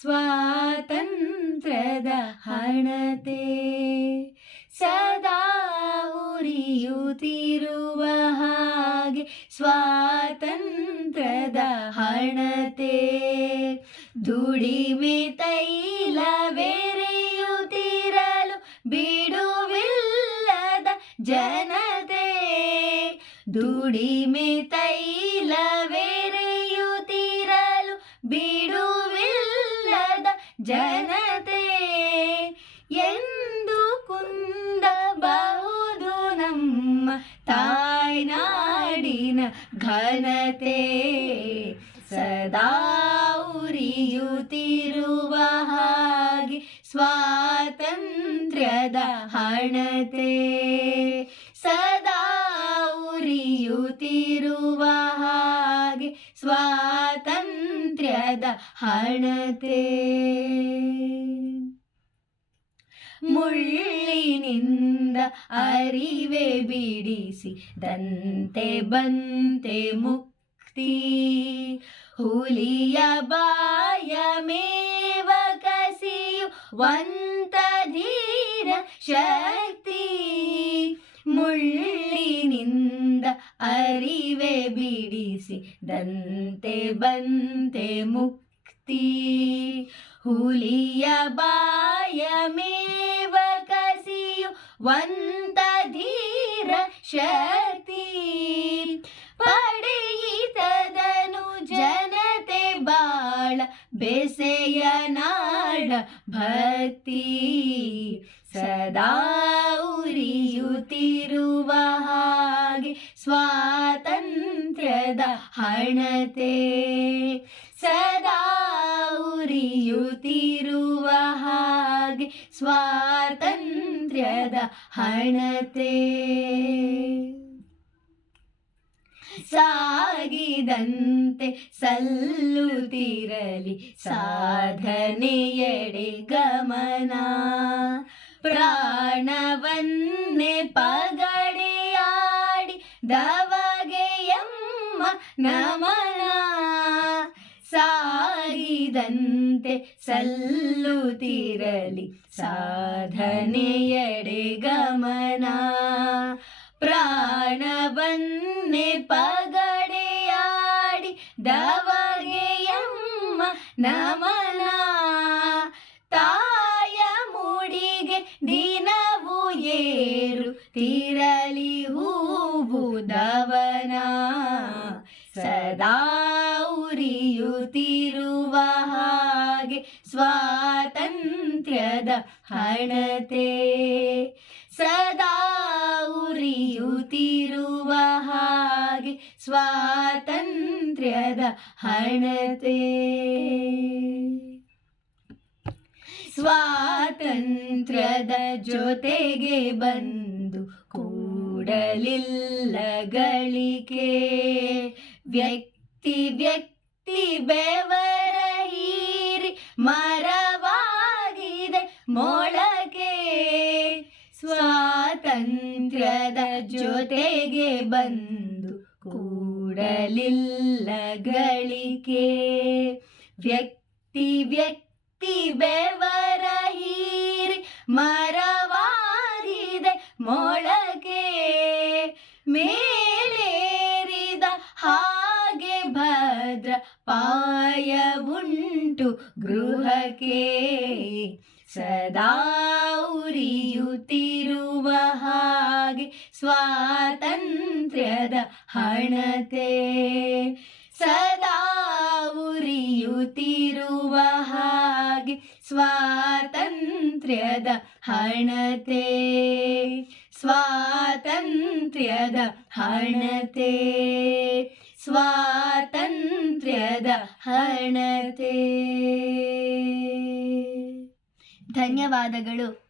ಸ್ವಾತಂತ್ರ್ಯದ ಹಣತೆ. ಸದಾ ಉರಿಯುತ್ತಿರುವ ಹಾಗೆ ಸ್ವಾತಂತ್ರ್ಯದ ಹಣತೆ. ದುಡಿಮೆ ತೈಲವೆರೆಯುತ್ತಿರಲು ಬಿಡುವಿಲ್ಲದ ಜನತೆ. ದುಡಿಮೆ ತೈಲವೆರೆಯುತ್ತಿರಲು ಬಿಡುವಿಲ್ಲದ ಜನತೆ. ಎಂದು ಕುಂದಬಹುದು ನಮ್ಮ ತಾಯ್ನಾಡಿನ ಘನತೆ. ಸದಾ ಉರಿಯುತ್ತಿರುವ ಹಾಗೆ ಸ್ವಾತಂತ್ರ್ಯದ ಹಣತೆ. ಸದಾ ಉರಿಯುತ್ತಿರುವ ಹಾಗೆ ಸ್ವಾತಂತ್ರ್ಯದ ಹಣತೆ. ಮುಳ್ಳಿನಿಂದ ಅರಿವೆ ಬಿಡಿಸಿದಂತೆ ಬಂತೆ ಮುಕ್ತಿ. ಹುಲಿಯ ಬಾಯ ಮೇವ ಕಸಿಯುವಂತ ಧೀರ ಶಕ್ತಿ. ಮುಳ್ಳಿನಿಂದ ಅರಿವೆ ಬಿಡಿಸಿದಂತೆ ಬಂತೆ ಮುಕ್ತಿ. ಹುಲಿಯ ಬಾಯ ಮೇವ ಕಸಿಯುವಂತ ಧೀರ ಶಕ್ತಿ. ಪಡೆಯಿತದನು ಜನತೆ ಬಾಳ ಬೆಸೆಯ ನಾಡ ಭಕ್ತಿ. ಸದಾ ಉರಿಯುತ್ತಿರುವ ಹಾಗೆ ಸ್ವಾತಂತ್ರ್ಯದ ಹಣತೆ. ಸದಾ ಉರಿಯುತ್ತಿರುವ ಹಾಗೆ ಸ್ವಾತಂತ್ರ್ಯದ ಹಣತೆ. ಸಾಗಿದಂತೆ ಸಲ್ಲುತ್ತಿರಲಿ ಸಾಧನೆಯೆಡೆ ಗಮನ. ಪ್ರಾಣವನ್ನೇ ಪಗಡೆಯಾಡಿ ದವಗೆಯಮ್ಮ ನಮನ. ಸಾಗಿದಂತೆ ಸಲ್ಲುತ್ತಿರಲಿ ಸಾಧನೆಯೆಡೆ ಗಮನ. ಪ್ರಾಣವನ್ನೇ ಪಗಡೆಯಾಡಿ ದವಗೆಯಮ್ಮ ನಮನ. ತಾಯ ಮುಡಿಗೆ ದಿನವೂ ಏರುತ್ತಿರಲಿ ಹೂವು ದವನ. ಸದಾ ಉರಿಯುತ್ತಿರುವ ಹಾಗೆ ಸ್ವಾತಂತ್ರ್ಯದ ಹಣತೆ. ಸದಾ ಉರಿಯುತ್ತಿರುವ ಹಾಗೆ ಸ್ವಾತಂತ್ರ್ಯದ ಹಣತೆ. ಸ್ವಾತಂತ್ರ್ಯದ ಜೊತೆಗೆ ಬಂದು ಕೂಡಲಿಲ್ಲ ಗಳಿಕೆ. ವ್ಯಕ್ತಿ ವ್ಯಕ್ತಿ ಬೆವರ ಹೀರಿ ಮರವಾಗಿದೆ ಮೊಳಕೆ. ಸ್ವಾತಂತ್ರ್ಯದ ಜೊತೆಗೆ ಬಂದು ಕೂಡಲಿಲ್ಲ ಗಳಿಕೆ. ವ್ಯಕ್ತಿ ವ್ಯಕ್ತಿ ಬೆವರ ಹೀರಿ ಮರವಾಗಿದೆ ಮೊಳಕೆ. ಮೇಲೇರಿದ ಹಾಗೆ ಭದ್ರ ಪಾಯವುಂಟು ಗೃಹಕ್ಕೆ. ಸದಾ ಉರಿಯುತ್ತಿರುವ ಹಾಗೆ ಸ್ವಾತಂತ್ರ್ಯದ ಹಣತೆ. ಸದಾ ಉರಿಯುತ್ತಿರುವ ಹಾಗೆ ಸ್ವಾತಂತ್ರ್ಯದ ಹಣತೆ. ಸ್ವಾತಂತ್ರ್ಯದ ಹಣತೆ. ಸ್ವಾತಂತ್ರ್ಯದ ಹಣತೆ. ಧನ್ಯವಾದಗಳು.